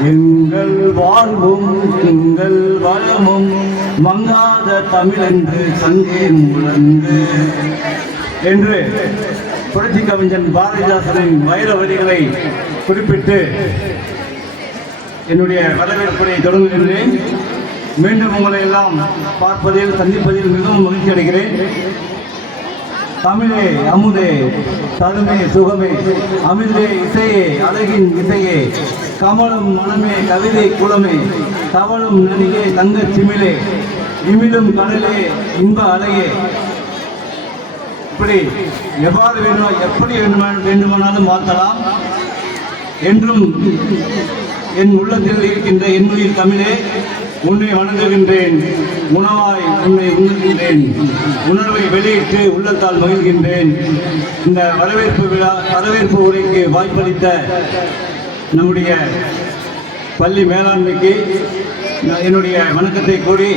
எங்கள் வாழ்வும் எங்கள் வளமும் மங்காத தமிழென்று சங்கே முழங்கு என்று புரட்சி கவிஞன் பாரதிதாசனின் வைர வரிகளை குறிப்பிட்டு என்னுடைய வரவேற்புரை தொடங்குகின்றேன். மீண்டும் உங்களை எல்லாம் பார்ப்பதில் சந்திப்பதில் மிகவும் மகிழ்ச்சி அடைகிறேன். தமிழே அமுதே தருமே சுகமே அமிழ்தே இசையே அழகின் இசையே கமலும் மனமே கவிதை குளமே தவளும் நதியே தங்கச் சிமிழே இமிழும் கடலே இன்ப அலையே. இப்படி எவ்வாறு எப்படி வேண்டுமானாலும் மாற்றலாம். என்றும் என் உள்ளத்தில் இருக்கின்ற என்னுயிர் தமிழே, உன்னை வணங்குகின்றேன், உணவாய் உன்னை உண்ணுகின்றேன், உணர்வை வெளியிட்டு உள்ளத்தால் மகிழ்கின்றேன். இந்த வரவேற்பு உரைக்கு வாய்ப்பளித்த நம்முடைய பள்ளி மேலாண்மைக்கு என்னுடைய வணக்கத்தை கூறி,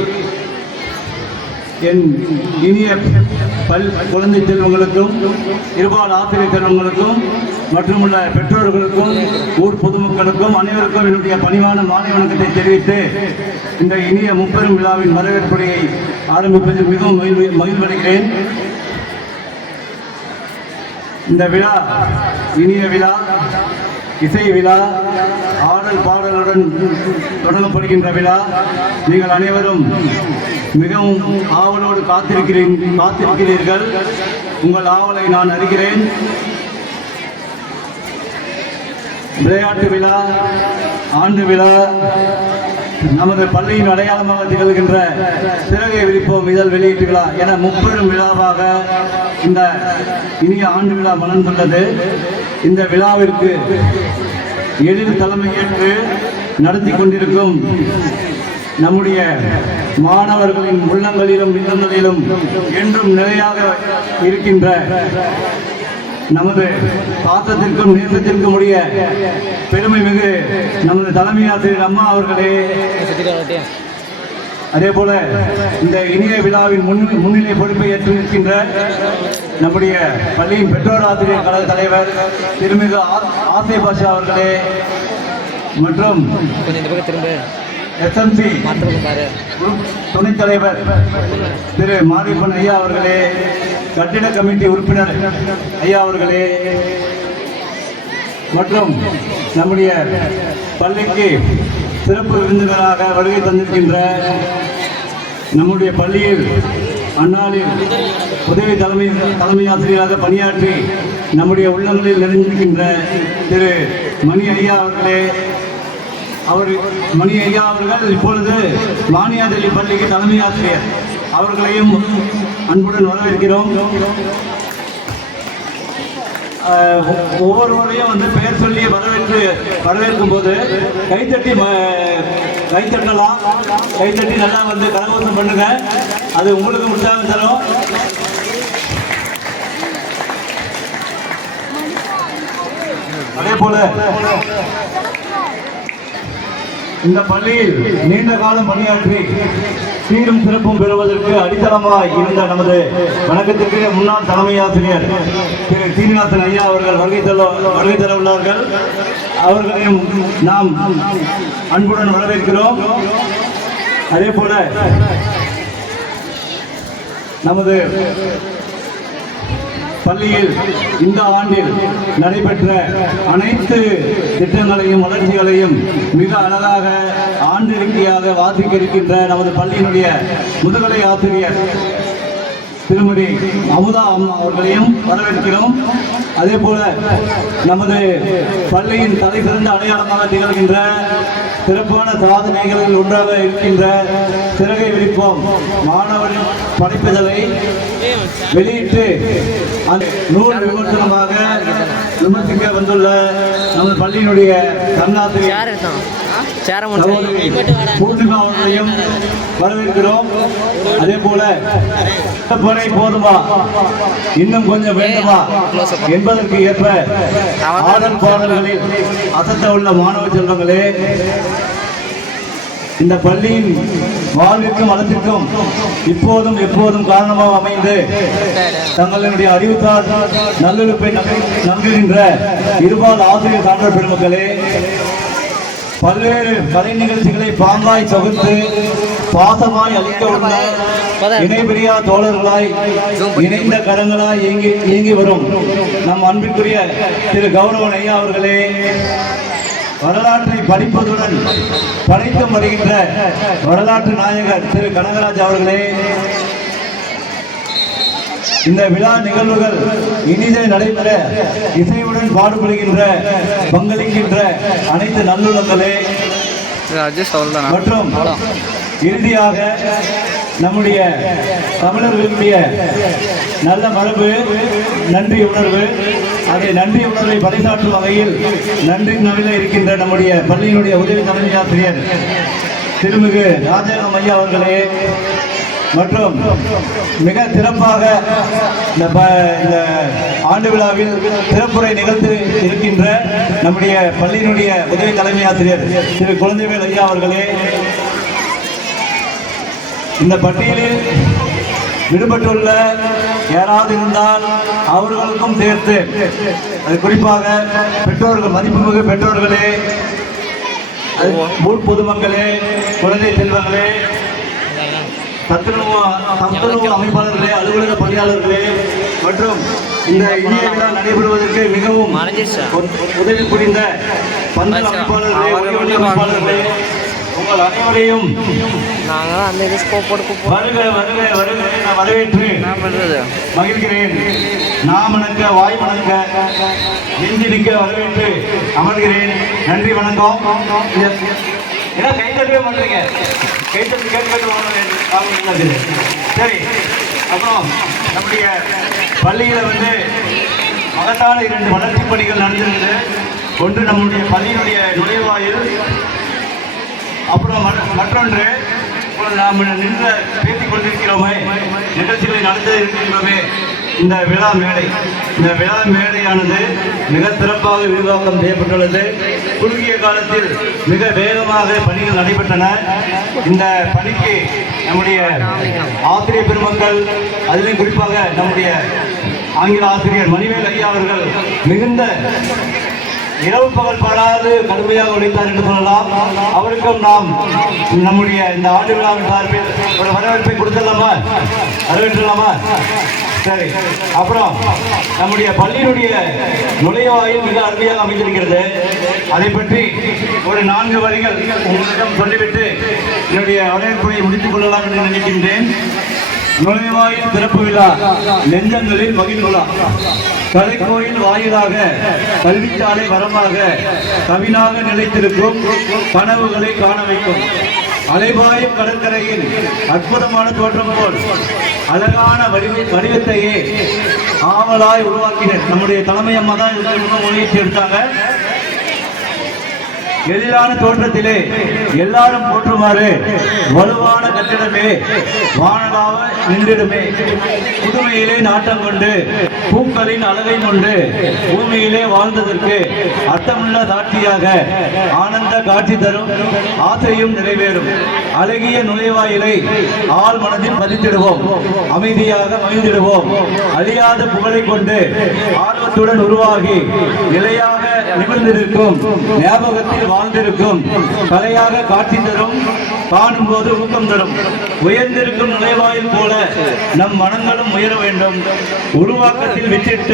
என் இனிய குழந்தை செல்வங்களுக்கும் இருபால் ஆசிரியர் செல்வங்களுக்கும் மற்றும் உள்ள பெற்றோர்களுக்கும் ஊர் பொதுமக்களுக்கும் அனைவருக்கும் என்னுடைய பணிவான மாலை வணக்கத்தை தெரிவித்து இந்த இனிய முப்பெரும் விழாவின் வரவேற்புரையை ஆரம்பிப்பதில் மிகவும் மகிழ்வடைகிறேன். இந்த விழா இனிய விழா, இசை விழா, ஆடல் பாடலுடன் தொடங்கப்படுகின்ற விழா. நீங்கள் அனைவரும் மிகவும் ஆவலோடு காத்திருக்கிறீர்கள். உங்கள் ஆவலை நான் அறிகிறேன். விளையாட்டு விழா, ஆண்டு விழா, நமது பள்ளியின் அடையாளமாக திகழ்கின்ற சிறகை விரிப்போம் இதழ் வெளியீட்டு விழா என முப்பெரும் விழாவாக இந்த இனிய ஆண்டு விழா மலர்ந்துள்ளது. இந்த விழாவிற்கு எதிர் தலைமையேற்று நடத்தி கொண்டிருக்கும் நம்முடைய மாணவர்களின் உள்ளங்களிலும் இல்லங்களிலும் என்றும் நிலையாக இருக்கின்ற நமது பாசத்திற்கும் நேசத்திற்கும் உரிய பெருமை மிகு நமது தலைமை ஆசிரியர் அம்மா அவர்களே, அதே போல இந்த இனிய விழாவின் முன்னிலை பொறுப்பை ஏற்றிருக்கின்ற நம்முடைய பள்ளியின் பெற்றோர் ஆசிரியர் கழக தலைவர் திருமிகு ஆசை பாஷா அவர்களே மற்றும் SMC துணைத் தலைவர் திரு மாரியப்பன் ஐயா அவர்களே, கட்டிட கமிட்டி உறுப்பினர் ஐயா அவர்களே மற்றும் நம்முடைய பள்ளிக்கு சிறப்பு விருந்தினராக வருகை தந்திருக்கின்ற நம்முடைய பள்ளியில் அந்நாளில் உதவி தலைமை ஆசிரியராக பணியாற்றி நம்முடைய உள்ளங்களில் நிறைந்திருக்கின்ற திரு மணி ஐயா அவர்களே, மணி ஐயா அவர்கள் இப்பொழுது மானியாதலி பள்ளிக்கு தலைமை ஆசிரியர், அவர்களையும் அன்புடன் வரவேற்கிறோம். ஒவ்வொருவரையும் பெயர் சொல்லி வரவேற்கும் போது கைத்தட்டலாம், கைத்தட்டி நல்லா கரகோஷம் பண்ணுங்க, அது உங்களுக்கு உற்சாகம் தரும். அதே போல இந்த பள்ளியில் நீண்ட காலம் பணியாற்றி சீரும் சிறப்பும் பெறுவதற்கு அடித்தளமாய் இருந்த நமது வணக்கத்திற்கு முன்னாள் தலைமை ஆசிரியர் திரு சீனிவாசன் ஐயா அவர்கள் வருகை தர உள்ளார்கள். அவர்களையும் நாம் அன்புடன் வரவேற்கிறோம். அதே போல நமது பள்ளியில் இந்த ஆண்டில் நடைபெற்ற அனைத்து திட்டங்களையும் வளர்ச்சிகளையும் மிக அழகாக ஆண்டிறுதியாக வாசிக்க இருக்கின்ற நமது பள்ளியினுடைய முதுகலை ஆசிரியர் திருமதி அமுதா அம்மா அவர்களையும் வரவேற்கிறோம். அதே போல நமது பள்ளியின் தலை சிறந்த அடையாளமாக திகழ்கின்ற சிறப்பான சாதனைகளில் ஒன்றாக இருக்கின்ற சிறகை விரிப்போம் மாணவரின் படைப்புதலை வெளியிட்டு அந்த நூல் விமர்சனமாக விமர்சிக்க வந்துள்ள நமது பள்ளியினுடைய தன்னாசிரியர் பூர்ணிமா அவர்களையும் வரவேற்கிறோம். அதே போல போதுமா இன்னும் கொஞ்சம் வேண்டுமா என்பதற்கு ஏற்ப ஆடல் பாடல்களில் அசத்த உள்ள மாணவ செல்வங்களே, இந்த பள்ளியின் வாழ்விற்கும் வளத்திற்கும் இப்போதும் எப்போதும் காரணமாக அமைந்து தங்களுடைய அறிவுத்தால் நல்லொழுப்பை நம்புகின்ற இருபால் ஆசிரியர் சான்றோர் பெருமக்களே, பல்வேறு கலை நிகழ்ச்சிகளை பாங்காய் தொகுத்து பாசமாய் அளிக்க உள்ள இணைபிரியா தோழர்களாய் இணைந்த கரங்களாய் இயங்கி வரும் நம் அன்பிற்குரிய திரு கௌரவன் ஐயா அவர்களே, வரலாற்றை படிப்பதுடன் படைத்து வருகின்ற வரலாற்று நாயகர் திரு கனகராஜ் அவர்களே, இந்த விழா நிகழ்வுகள் இனிதே நடைபெற இசையுடன் பாடுபடுகின்ற பங்களிக்கின்ற அனைத்து நல்லுள்ளங்களே மற்றும் இறுதியாக நம்முடைய தமிழர்களுடைய நல்ல மரபு நன்றி உணர்வு, அதை நன்றி உணர்வை பறைசாற்றும் வகையில் நன்றி நவில இருக்கின்ற நம்முடைய பள்ளியினுடைய உதவி தலைமை ஆசிரியர் திருமிகு ராஜாங்கம் ஐயா அவர்களே மற்றும் மிக சிறப்பாக இந்த ஆண்டு விழாவில் சிறப்புரை நிகழ்த்து இருக்கின்ற நம்முடைய பள்ளியினுடைய உதவி தலைமை ஆசிரியர் திரு குழந்தைவேல் ஐயா அவர்களே, இந்த பட்டியலில் விடுபட்டுள்ள யாராவது இருந்தால் அவர்களுக்கும் சேர்த்து, அது குறிப்பாக பெற்றோர்கள், மதிப்புமிகு பெற்றோர்களே, ஊர் பொதுமக்களே, குழந்தை செல்வங்களே, சத்துணவு அமைப்பாளர்களே, அலுவலக பணியாளர்களே மற்றும் இந்த இனிய விழா நடைபெறுவதற்கு மிகவும் உதவி புரிந்த பந்தல் அமைப்பாளர்களே, அமைப்பாளர்களே, உங்கள் அனைவரையும் வருக வருக வருக என வரவேற்று மகிழ்கிறேன். நாமணக்க வாய் மணக்க நெஞ்சிடிக்க வரவேற்று அமர்கிறேன். நன்றி, வணக்கம். ஏன்னா கைத்தறிய பண்றீங்க, கைத்தறி கேட்டு சரி. அப்புறம் நம்முடைய பள்ளியில மகத்தான 2 வளர்ச்சி பணிகள் நடந்திருக்குது. ஒன்று நம்முடைய பள்ளியினுடைய நுழைவாயில், அப்புறம் மற்றொன்று நாம் நின்று பேசிக் கொண்டிருக்கிறோமே, நிகழ்ச்சிகளை நடத்த இருக்கின்றோமே, இந்த விழா மேடை. இந்த விழா மேடையானது மிக சிறப்பாக விரிவாக்கம் செய்யப்பட்டுள்ளது. குறுகிய காலத்தில் மிக வேகமாக பணிகள் நடைபெற்றன. இந்த பணிக்கு நம்முடைய ஆசிரியர் பெருமக்கள், அதிலும் குறிப்பாக நம்முடைய ஆங்கில ஆசிரியர் மணிவேல் ஐயா அவர்கள் மிகுந்த இரவு பகல் பாராது கடுமையாக உழைத்தார் என்று சொல்லலாம். அவருக்கும் நாம் நம்முடைய இந்த ஆண்டு விழாவின் சார்பில் ஒரு வரவேற்பை கொடுத்துடலாமா, வரவேற்றலாமா? சரி. அப்புறம் நம்முடைய பள்ளியினுடைய நுழைவாயில் மிக அருமையாக அமைந்திருக்கிறது. அதை பற்றி ஒரு 4 வரிகள் உங்களிடம் சொல்லிவிட்டு என்னுடைய வரவேற்பை முடித்துக் கொள்ளலாம் என்று நினைக்கின்றேன். நுழைவாயில் திறப்பு விழா நெஞ்சங்களில் மகிழ்வுலா, கலைக்கோயில் வாயிலாக கல்விச்சாலை வரமாக கவினாக நிலைத்திருக்கும் கனவுகளை காண வைக்கும் அலைபாயும் கடற்கரையில் அற்புதமான தோற்றம் போல் அழகான வடிவத்தையே ஆவலாய் உருவாக்கினர். நம்முடைய தலைமை அம்மா தான் மொழியிட்டு எடுத்தாங்க. எதிரான தோற்றத்திலே எல்லாரும் போற்றுமாறு வலுவான கட்டிடமே வானலாவ நின்றிடுமே, புதுமையிலே நாட்டம் கொண்டு பூக்களின் அழகை கொண்டு பூமியிலே வாழ்ந்ததற்கு அர்த்தமுள்ள சாட்சியாக ஆனந்த காட்சி தரும் ஆசையும் நிறைவேறும் அழகிய நுழைவாயிலை ஆள் மனதில் பதித்திடுவோம், அமைதியாக மகிழ்ந்திடுவோம். அழியாத புகழை கொண்டு ஆர்வத்துடன் உருவாகி நிலையாக நிமிர்ந்திருக்கும், ஞாபகத்தில் வாழ்ந்திருக்கும் கலையாக காட்சி தரும், காணும் போது ஊக்கம் தரும். உயர்ந்திருக்கும் நுழைவாயில் போல நம் மனங்களும் உயர வேண்டும். உருவாக்கத்தில் விட்டிட்ட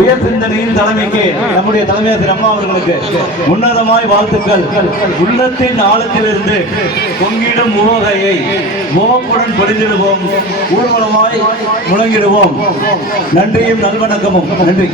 உயர் சிந்தனையின் தலைமைக்கு நம்முடைய தலைமையாசிரியர் அம்மா அவர்களுக்கு உன்னதமாய் வாழ்த்துக்கள். உள்ளத்தின் ஆழத்திலிருந்து பொங்கிடும் உவகையை முகப்புடன் பொழிந்திடுவோம், ஊர்வலமாய் முழங்கிடுவோம். நன்றியும் நல்வணக்கமும். நன்றி.